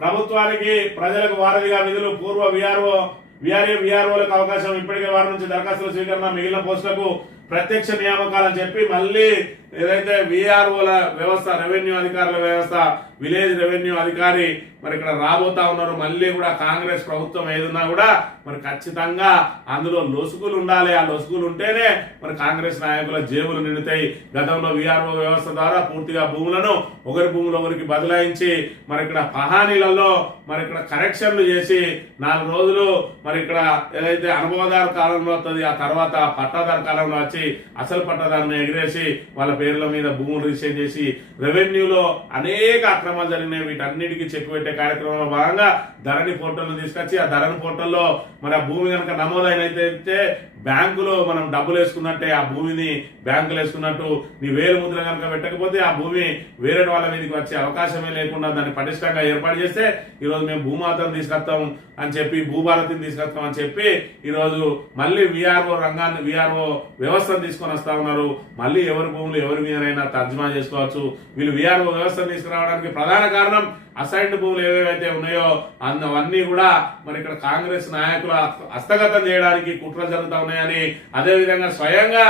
ప్రభుత్వానికి ప్రజలకు వారధిగా విధులు. పూర్వ విఆర్ఓలకు అవకాశం. ఇప్పటికే వారి నుంచి దరఖాస్తుల స్వీకరణ. మిగిలిన పోస్టులకు ప్రత్యక్ష నియామకాలని చెప్పి మళ్ళీ ఏదైతే విఆర్ఓల వ్యవస్థ, రెవెన్యూ అధికారుల వ్యవస్థ, విలేజ్ రెవెన్యూ అధికారి మరి ఇక్కడ రాబోతా ఉన్నారు. మళ్ళీ కూడా కాంగ్రెస్ ప్రభుత్వం ఏదున్నా కూడా మరి ఖచ్చితంగా అందులో లొసుగులు ఉండాలి. ఆ లొసుగులు ఉంటేనే మరి కాంగ్రెస్ నాయకుల జేబులు నిండుతాయి. గతంలో విఆర్ఓ వ్యవస్థ ద్వారా పూర్తిగా భూములను ఒకరి భూములు ఒకరికి బదలాయించి మరి ఇక్కడ పహానీలలో మరి ఇక్కడ కరెక్షన్లు చేసి 4 రోజులు మరి ఇక్కడ ఏదైతే అనుభవదారు కాలంలో వస్తుంది ఆ తర్వాత పట్టాదారు కాలంలో వచ్చి అసలు పట్టాదారుని ఎగిరేసి వాళ్ళ పేర్ల మీద భూములు రిజిస్టర్ చేసి రెవెన్యూలో అనేక అక్రమాలు జరిగినాయి. వీటన్నిటికీ చెక్ పెట్టే కార్యక్రమంలో భాగంగా ధరణి పోర్టల్ను తీసుకొచ్చి ఆ ధరణి పోర్టల్లో మరి ఆ భూమి కనుక నమోదైనైతే బ్యాంకులో మనం డబ్బులు వేసుకున్నట్టే ఆ భూమిని బ్యాంకులు వేసుకున్నట్టు నీ వేలు ముద్ర కనుక పెట్టకపోతే ఆ భూమి వేరే వాళ్ళ మీదకి వచ్చే అవకాశమే లేకుండా దాన్ని పటిష్టంగా ఏర్పాటు చేస్తే ఈరోజు మేము భూమాతను తీసుకొస్తాం అని చెప్పి భూభారతిని తీసుకొస్తాం అని చెప్పి ఈరోజు మళ్ళీ విఆర్ఓ వ్యవస్థను తీసుకొని వస్తా ఉన్నారు. మళ్ళీ ఎవరి భూములు ఎవరి మీదనైనా తర్జుమా చేసుకోవచ్చు. వీళ్ళు విఆర్ఓ వ్యవస్థను తీసుకురావడానికి ప్రధాన కారణం అసైన్డ్ భూములు ఏవేవైతే ఉన్నాయో అవన్నీ కూడా మరి ఇక్కడ కాంగ్రెస్ నాయకుల హస్తగతం చేయడానికి కుట్రలు జరుగుతా ఉన్నాయని, అదేవిధంగా స్వయంగా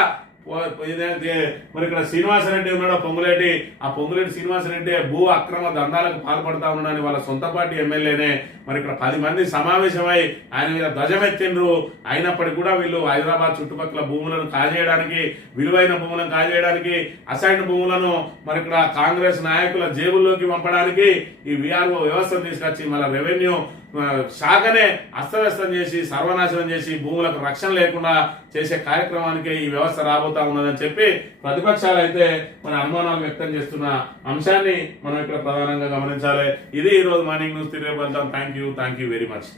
మరి ఇక్కడ శ్రీనివాసరెడ్డి ఉన్నాడో పొంగులేటి, ఆ పొంగులేటి శ్రీనివాసరెడ్డి భూ అక్రమ దందాలకు పాల్పడతా ఉన్నాడని వాళ్ళ సొంత పార్టీ ఎమ్మెల్యేనే మరి ఇక్కడ 10 మంది సమావేశమై ఆయన మీద ధ్వజమెత్తిండ్రు. అయినప్పటికీ కూడా వీళ్ళు హైదరాబాద్ చుట్టుపక్కల భూములను కాజేయడానికి, విలువైన భూములను కాజేయడానికి, అసైన్డ్ భూములను మరి ఇక్కడ కాంగ్రెస్ నాయకుల జేబుల్లోకి పంపడానికి ఈ విఆర్ఓ వ్యవస్థను తీసుకొచ్చి మళ్ళీ రెవెన్యూ శాఖనే అస్తవ్యస్తం చేసి సర్వనాశనం చేసి భూములకు రక్షణ లేకుండా చేసే కార్యక్రమానికి ఈ వ్యవస్థ రాబోతా ఉన్నదని చెప్పి ప్రతిపక్షాలు అయితే మన అనుమానాలు వ్యక్తం చేస్తున్న అంశాన్ని మనం ఇక్కడ ప్రధానంగా గమనించాలి. ఇది ఈ రోజు మార్నింగ్ న్యూస్. తిరిగి వెళ్తాం. Thank you very much.